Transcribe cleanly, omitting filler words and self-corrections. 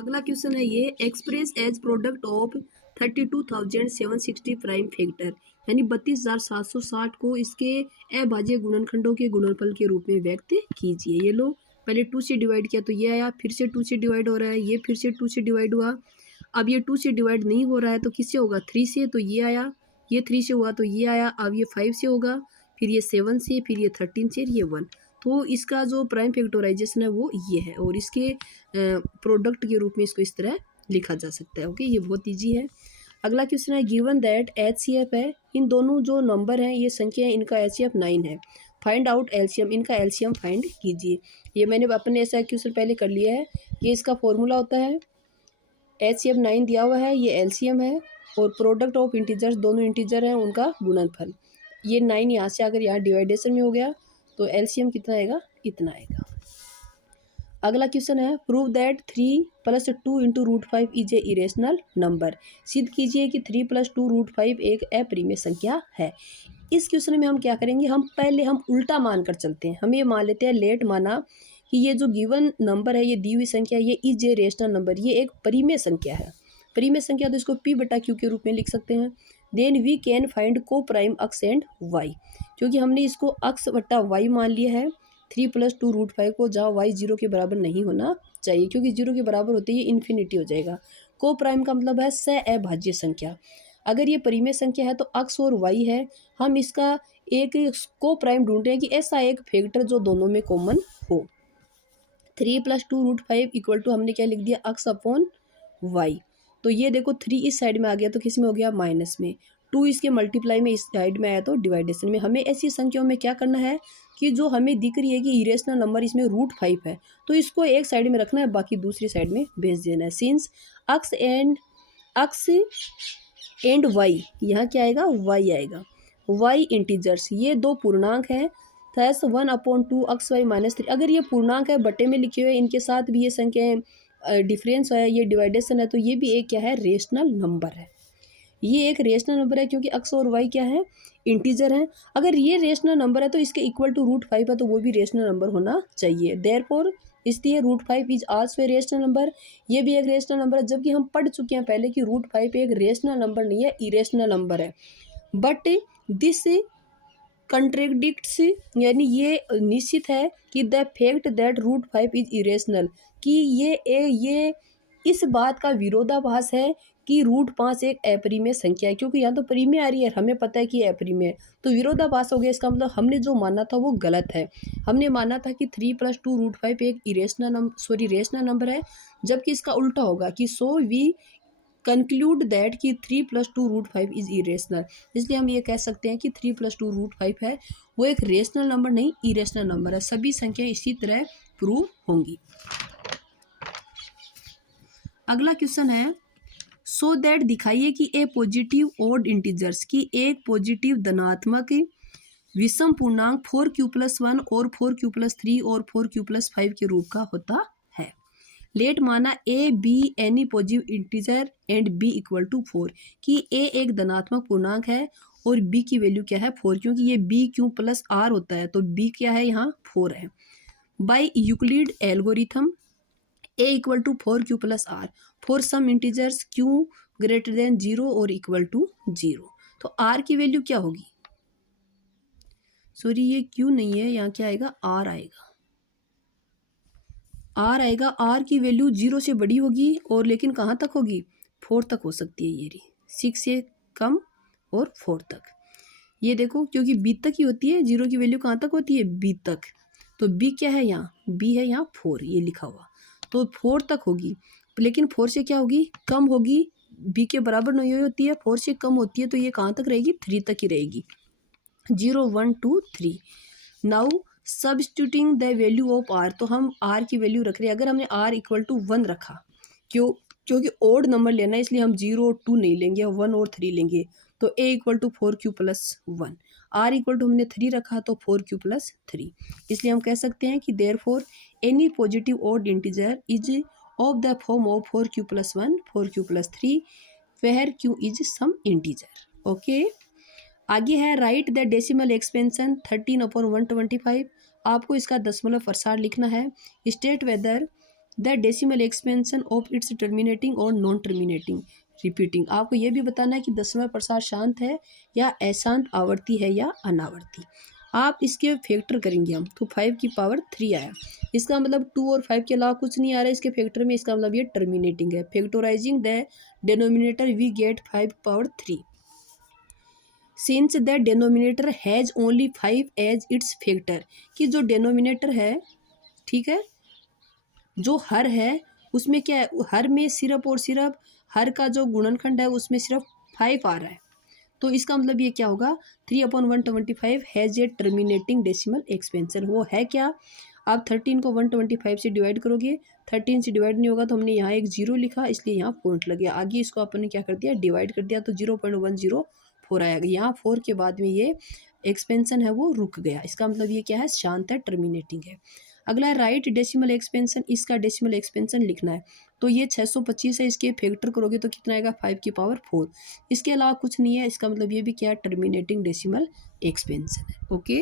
अगला क्वेश्चन है ये express as product of 32,760 prime factor यानी 32,760 को इसके अभाज्य गुणनखंडों के गुणनफल के रूप में व्यक्त कीजिए। ये लो पहले 2 से डिवाइड किया तो ये आया, फिर से 2 से डिवाइड हो रहा है, ये फिर से 2 से डिवाइड हुआ। अब ये 2 से डिवाइड नहीं हो रहा है तो किससे होगा, 3 से, तो ये आया, ये 3 से हुआ तो ये आया, अब ये 5 से होगा, फिर ये 7 से, फिर ये 13 से, ये 1। तो इसका जो प्राइम फैक्टराइजेशन है वो ये है और इसके प्रोडक्ट के रूप में इसको इस तरह लिखा जा सकता है। ओके, ये बहुत ईजी है। अगला क्वेश्चन है गिवन दैट HCF है, इन दोनों जो नंबर हैं ये संख्या है, इनका HCF 9 है। फाइंड आउट LCM, इनका LCM फाइंड कीजिए। ये मैंने अपने ऐसा क्वेश्चन पहले कर लिया है। ये इसका फॉर्मूला होता है, HCF 9 दिया हुआ है, ये LCM है और प्रोडक्ट ऑफ इंटीजर्स, दोनों इंटीजर हैं उनका गुणनफल। ये 9 यहाँ से अगर यहाँ डिवाइडेशन में हो गया तो LCM कितना आएगा, इतना आएगा। अगला क्वेश्चन है prove that 3 + 2 × √5 is a irrational number. सिद्ध कीजिए कि 3 + 2 √5 एक अप्रिमेय संख्या है। इस क्वेश्चन में हम क्या करेंगे, हम पहले उल्टा मान कर चलते हैं। हम ये मान लेते हैं, लेट माना कि ये जो गिवन नंबर है, ये दी हुई संख्या, ये इज ए रेशनल नंबर, ये एक परिमेय संख्या है। परिमेय संख्या तो इसको P/Q के रूप में लिख सकते हैं। देन वी कैन फाइंड को प्राइम अक्स एंड वाई, क्योंकि हमने इसको अक्स बटा वाई मान लिया है 3 + 2 √5 को, जहाँ वाई 0 के बराबर नहीं होना चाहिए, क्योंकि 0 के बराबर होते ही इन्फिनिटी हो जाएगा। को प्राइम का मतलब है सअभाज्य संख्या। अगर ये परिमेय संख्या है तो अक्स और वाई है, हम इसका एक को प्राइम ढूंढ रहे हैं कि ऐसा एक फैक्टर जो दोनों में कॉमन हो। 3 + 2 √5 इक्वल टू हमने क्या लिख दिया, अक्स अपॉन वाई। तो ये देखो 3 इस साइड में आ गया तो किस में हो गया, माइनस में। 2 इसके मल्टीप्लाई में इस साइड में आया तो डिवाइडेशन में। हमें ऐसी संख्याओं में क्या करना है कि जो हमें दिख रही है कि इरेशनल नंबर इसमें √5 है, तो इसको एक साइड में रखना है, बाकी दूसरी साइड में भेज देना है। सिंस अक्स एंड वाई, यहाँ क्या आएगा, वाई आएगा। वाई इंटीजर्स, ये दो पूर्णांक हैं, थस 1/2 अक्स वाई -3। अगर ये पूर्णांक है, बटे में लिखे हुए, इनके साथ भी ये संख्याएं डिफरेंस है, ये डिवाइडेशन है, तो ये भी एक क्या है, रेशनल नंबर है। ये एक रेशनल नंबर है क्योंकि अक्स और वाई क्या है, इंटीजर हैं। अगर ये रेशनल नंबर है तो इसके इक्वल टू √5 है, तो वो भी रेशनल नंबर होना चाहिए। देयरफॉर इसलिए √5 is also a rational number, ये भी एक रेशनल नंबर है। जबकि हम पढ़ चुके हैं पहले कि √5 एक रेशनल नंबर नहीं है, इरेशनल नंबर है। बट दिस कंट्रेडिक्ट्स, यानी ये निश्चित है कि the fact that √5 is irrational, कि ये इस बात का विरोधाभास है कि √5 एक अपरिमेय संख्या है, क्योंकि यहाँ तो परिमेय आ रही है, हमें पता है कि अपरिमेय है, तो विरोधाभास हो गया। इसका मतलब हमने जो माना था वो गलत है। हमने माना था कि 3 + 2 √5 एक रेशनल नंबर है, जबकि इसका उल्टा होगा कि सो वी कंक्लूड दैट कि 3 + 2 √5 इज इरेशनल। इसलिए हम ये कह सकते हैं कि 3 + 2 √5 है वो एक रेशनल नंबर नहीं, इरेशनल नंबर है। सभी संख्या इसी तरह प्रूव होंगी। अगला क्वेश्चन है सो दैट, दिखाइए कि ए पॉजिटिव ऑड इंटीजर्स, की एक पॉजिटिव धनात्मक विषम पूर्णांक 4q+1 और 4q+3 और 4q+5 के रूप का होता है। लेट माना A be any positive integer and B equal to 4, कि ए एक धनात्मक पूर्णांक है और बी की वैल्यू क्या है, 4, क्योंकि ये बी क्यू प्लस आर होता है, तो बी क्या है, यहाँ 4 है। By Euclid algorithm A equal to 4q+r for some integers q greater than 0 और इक्वल टू 0। तो आर की वैल्यू क्या होगी, सॉरी ये q नहीं है, यहाँ क्या आएगा, r आएगा। आर आएगा, आर की वैल्यू 0 से बड़ी होगी और लेकिन कहाँ तक होगी, 4 तक हो सकती है। ये रही 6 से कम और 4 तक। ये देखो क्योंकि बी तक ही होती है, 0 की वैल्यू कहाँ तक होती है, बी तक। तो बी क्या है यहाँ, बी है यहाँ 4, ये लिखा हुआ, तो 4 तक होगी। लेकिन 4 से क्या होगी, कम होगी, बी के बराबर नहीं होती है, 4 से कम होती है, तो ये कहाँ तक रहेगी, 3 तक ही रहेगी। 0 1 2 3। Now substituting the value of R, तो हम आर की वैल्यू रख रहे हैं। अगर हमने आर इक्वल टू 1 रखा, क्योंकि ओड नंबर लेना है, इसलिए हम 0 2 नहीं लेंगे, 1 और 3 लेंगे। तो A equal to 4q+1, R equal to हमने 3 रखा तो 4q+3। इसलिए हम कह सकते हैं कि therefore any positive odd integer is of the form of 4q+1 4q+3 where q is some integer. Okay, आगे है राइट द डेसिमल एक्सपेंशन 13/125। आपको इसका दशमलव प्रसार लिखना है। State whether the decimal expansion of its terminating और नॉन टर्मिनेटिंग रिपीटिंग। आपको ये भी बताना है कि दसवां प्रसार शांत है या अशांत आवर्ती है या अनावर्ती। आप इसके फैक्टर करेंगे हम, तो 5 की पावर 3 आया। इसका मतलब 2 और 5 के अलावा कुछ नहीं आ रहा है इसके फैक्टर में, इसका मतलब ये टर्मिनेटिंग है। Factorising the denominator we get 5 की power 3 since the denominator has only 5 as its factor. कि जो डिनोमिनेटर है, ठीक है, जो हर है उसमें क्या है, हर में सिर्फ और सिर्फ हर का जो गुणनखंड है उसमें सिर्फ 5 आ रहा है। तो इसका मतलब ये क्या होगा, 3/125 has a terminating decimal expansion. वो है क्या, आप 13 को 125 से डिवाइड करोगे, 13 से डिवाइड नहीं होगा तो हमने यहाँ एक जीरो लिखा इसलिए यहाँ पॉइंट लग गया। आगे इसको आपने क्या कर दिया, डिवाइड कर दिया, तो 0.104 आएगा। यहाँ 4 के बाद में ये एक्सपेंशन है वो रुक गया। इसका मतलब ये क्या है, शांत है, टर्मिनेटिंग है। अगला राइट डेसिमल एक्सपेंशन, इसका डेसिमल एक्सपेंशन लिखना है। तो ये 625 है, इसके फैक्टर करोगे तो कितना आएगा, 5 की पावर 4। इसके अलावा कुछ नहीं है। इसका मतलब ये भी क्या है, टर्मिनेटिंग डेसिमल एक्सपेंशन है। ओके।